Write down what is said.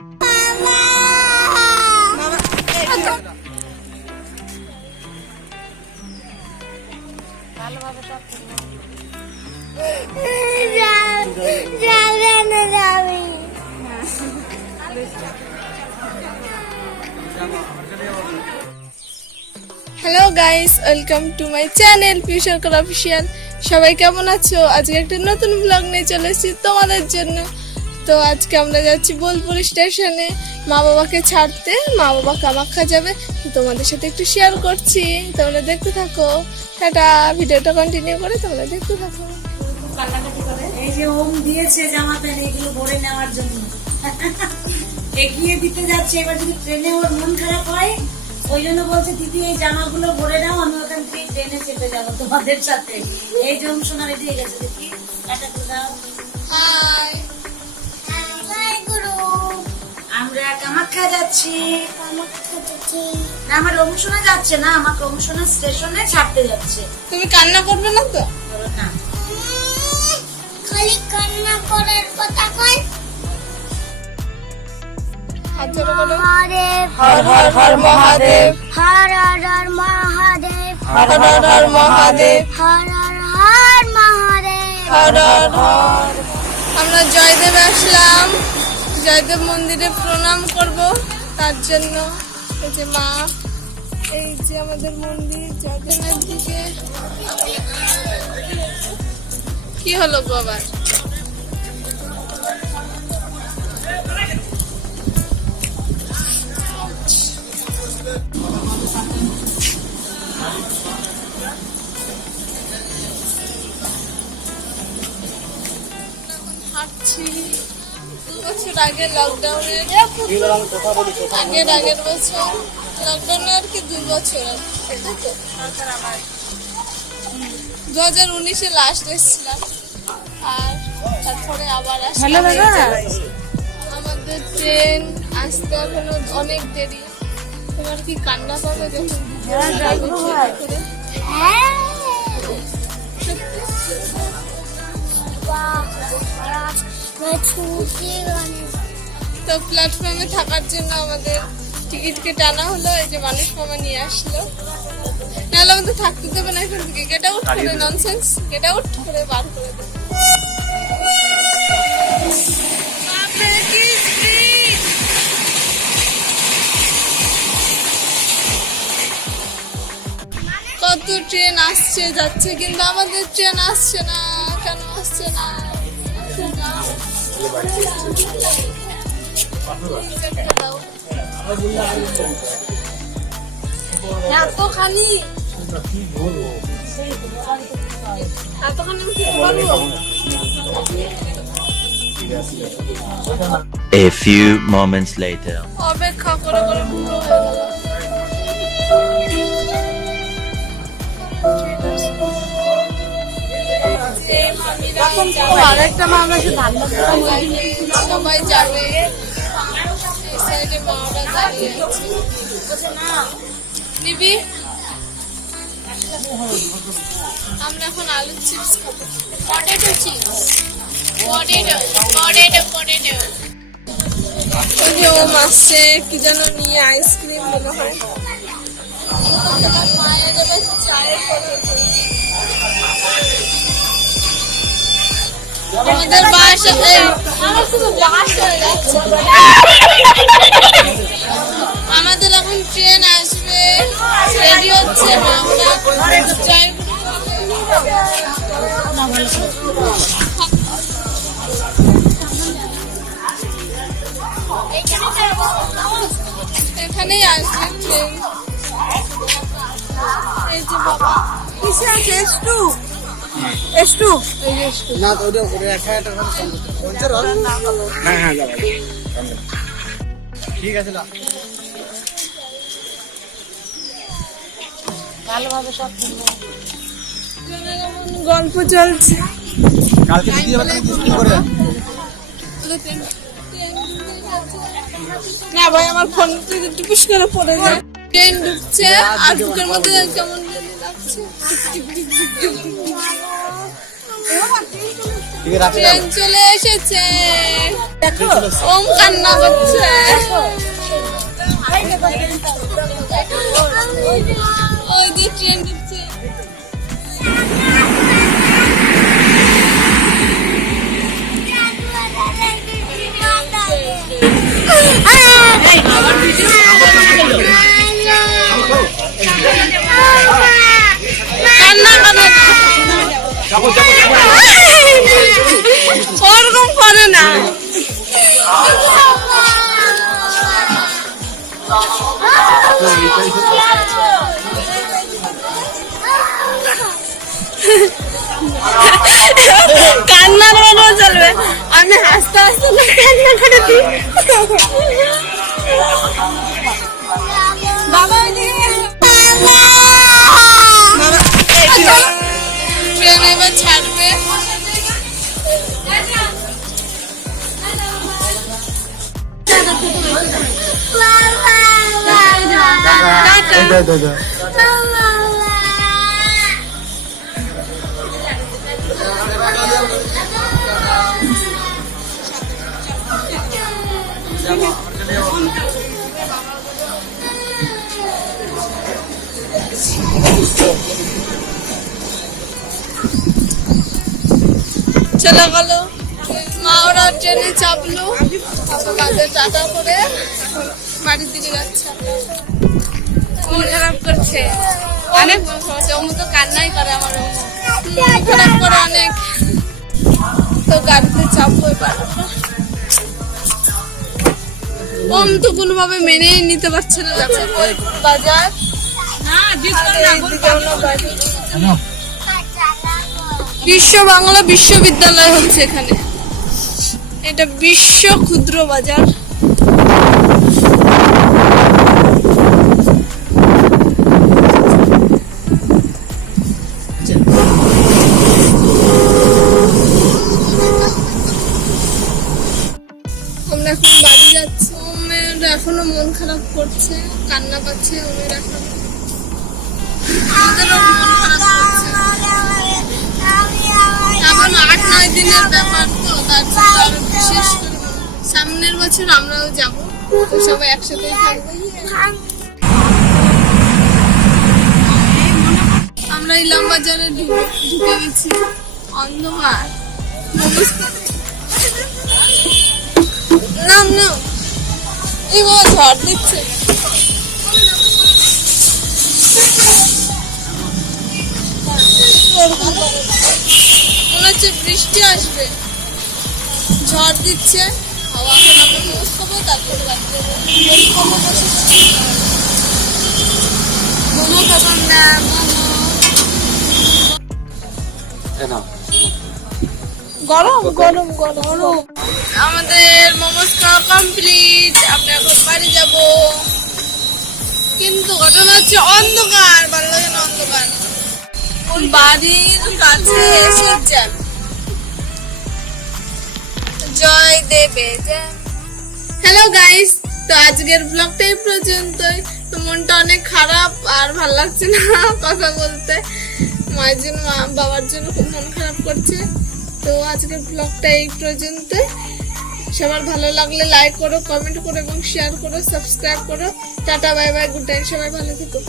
Hello guys, welcome to my channel Piu Sarkar official. সবাই কেমন আছো? আজকে একটা নতুন ব্লগ নিয়ে চলে এসেছি তোমাদের জন্য। তো আজকে আমরা যাচ্ছি বোলপুর স্টেশনে মা বাবাকে ছাড়তে। মা বাবা কামাখ্যা যাবে, তো তোমাদের সাথে একটু শেয়ার করছি, তোমরা দেখতে থাকো। টাটা, ভিডিওটা কন্টিনিউ করে তোমরা দেখতে থাকো। এই যে ওম দিয়েছে জামা প্যান্ট এগুলো ভরে নেওয়ার জন্য এগিয়ে দিতে যাচ্ছে। এবার যদি ট্রেনে ওর মন খারাপ হয়, ওই জন্য বলছে দিদি এই জামাগুলো ভরে নাও, আমি ওখান থেকে ট্রেনে চেপে যাবো তোমাদের সাথে। এই যে ওম সোনা রেডি হয়ে গেছে, দেখি টাটা করে দাও। হাই হাই গুরু, আমরা কামাখ্যা যাচ্ছি। না, আমার ওম সোনা যাচ্ছে না, আমাকে ওম সোনা স্টেশনে ছাড়তে যাচ্ছে। তুমি কান্না করবে না তো? না, খালি কান্না করার কথা কই। মহাদেব হর হর হর মহাদেব, হর হর মহাদেব, হর হর হর মহাদেব, হর হর মহাদেব। হর হর হর। আমরা জয়দেবে আসলাম, জয়দেব মন্দিরে প্রণাম করব। তার জন্য এই যে মা, এই যে আমাদের মন্দির জয়দেবের দিকে। কি হলো গো আবার? হাঁটছি 2 বছর আগে লকডাউনের আগের বছর, লকডাউনে আর কি 2 বছর 2019-এ লাস্ট এসেছিলাম, আর তারপরে আবার আসলাম। আমাদের ট্রেন আসতে এখনো অনেক দেরি। তোমার কি কান্না পাবে যখন করে? হ্যাঁ, সত্যি? তো প্ল্যাটফর্মে থাকার জন্য আমাদের টিকিট কেটে আনা হলো। এই যে মানুষ মামা নিয়ে আসলো, নাহলে আমাদের থাকতে দেবে না এখান থেকে। গেট আউট করে, ননসেন্স, গেট আউট করে বার করে দেবে। কত ট্রেন আসছে যাচ্ছে, কিন্তু আমাদের ট্রেন আসছে না। কেন আসছে না? এতখানি A few moments later. অপেক্ষা করে করে পুরো হয়ে গেল। সবাই যাবে, এই সাইডে মাওরা দাঁড়িয়ে আছে। নিবি? আমরা এখন আলু চিপস খাবো, potato chips, potato potato potato. ওই যে ও মাসে কি যেন নিয়ে, আইসক্রিম মনে হয়। মায়ের এবার চায়ের পটেটো। আমাদের বাস, আমার শুধু বাস হয়ে যাচ্ছে। আমাদের এখন ট্রেন আসবে, রেডি হচ্ছে মামরা। এখানেই আসবে ট্রেন। এই যে বাবা কিসে আছে? S2 না তো ওটা 1000 টাকা পঞ্চার হল। হ্যাঁ যাবে, ঠিক আছে না। ভালোভাবে সব গল্প চলছে। কালকে দিদি আবার স্কুল করে না ভাই, আমার ফোন টুকুস করে পড়ে যায়। ট্রেন ঢুকছে আর বুকের মধ্যে কেমন লাগছে। ঠিক আছে, রাখি ট্রেন চলে এসেছে। দেখো ওম কান্না করছে। ওই যে ট্রেন ঢুকছে। কান্না করে না। ওরকম করে না। কান্না করানো চলবে, আমি হাসতে হাসতে না কান্না করে দিই। বাবা ট্রেন এবার ছাড়বে। চলে গেল। মা ওরা ট্রেনে চাপলো, তাদের টাটা করে বাড়ির দিকে যাচ্ছে। মন খারাপ করছে অনেক। ওমু তো কান্নাই করে, আমার মন খারাপ করে অনেক। তো গাড়িতে চাপবো এবার। ওম তো কোনোভাবে মেনেই নিতে পারছে না। যাচ্ছে বাজার, বিশ্ব বাংলা বিশ্ববিদ্যালয় হচ্ছে এখানে। এটা বিশ্ব ক্ষুদ্র বাজার। আমরা এখন বাড়ি যাচ্ছি। ওমের এখনো মন খারাপ করছে, কান্না পাচ্ছে। ওমের এখন আমাদেরও মন খারাপ করছে। এখন 8-9 দিনের ব্যাপার, তো তার জন্য আরো বিশেষ করে সামনের বছর আমরাও যাব, তো সবাই একসাথেই থাকবো। আমরা ইলাম বাজারে ঢুকে গেছি। অন্ধকার। নাম নাম এই বাবা ঝড় দিচ্ছে। মনে হচ্ছে বৃষ্টি আসবে, ঝড় দিচ্ছে। হাওয়া করে আমরা মোজ খাবো, তারপরে বাড়িতে মোমো খাবো না। গরম গরম গরম। আমাদের মোমোস খাওয়া কমপ্লিট। আমরা এখন বাড়ি যাব, কিন্তু ঘটনা হচ্ছে অন্ধকার। ভালো লাগে না অন্ধকার। বাড়ির কাছে এসে যান, জয় দেবে। হ্যালো গাইস, তো আজকের ব্লগটা এই পর্যন্তই। তো মনটা অনেক খারাপ আর ভালো লাগছে না কথা বলতে। মায়ের জন্য, বাবার জন্য খুব মন খারাপ করছে। তো আজকের ব্লগটা এই পর্যন্ত। সবার ভালো লাগলে লাইক করো, কমেন্ট করো এবং শেয়ার করো, সাবস্ক্রাইব করো। Tata, bye bye, good night, সবাই ভালো থেকো।